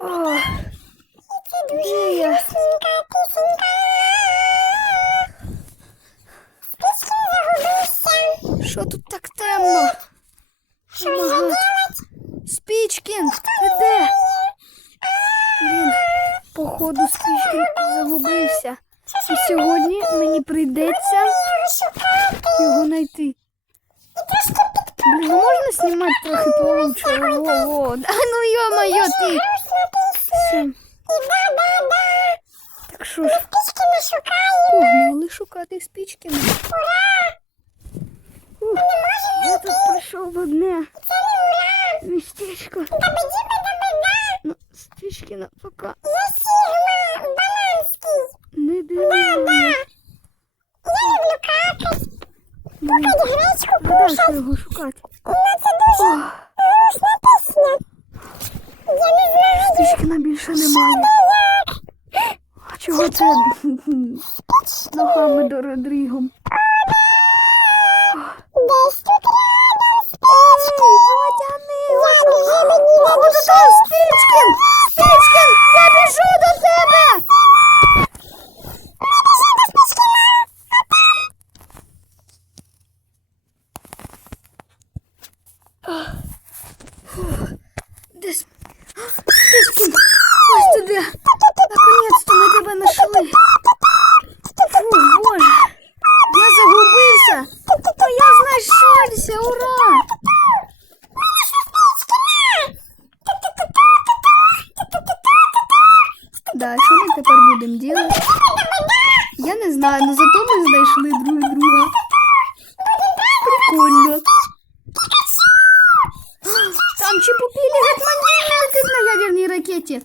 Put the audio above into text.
О, Це дуже де грустненька пісенька. Спички загубився. Що тут так темно? Що Ага. делать? Спічкін, ти де? Блін, походу Спічкін загубився. І сьогодні мені прийдеться Його шукати. його знайти. І трошки Ну можна знімати трохи получше? Во. Да, ну. Все. І да-да-да. Так що ж, Спички не шукаю. погнали шукати Спічкіна. Ура! Ух, я тут прийшов в одне Це не ура. містечко. Дабиді-ба-да-ба-да. Ну, Спічкіна поки Я Сігма Бананський. не дивлюся. Я люблю какать. Пить гречку кушать. його шукати? Ну, дуже Ох, пісня. Я не знаю, Спічкіна більше немає. як. А чого це з ногами до Родрігом? Де С- Спічкін? Ось туди! Наконець-то ми тебе знайшли! Фу, боже! Я загубився! То я знайшовся! Ура! Да, що ми тепер будемо робити? Я не знаю, але зато ми знайшли друг Там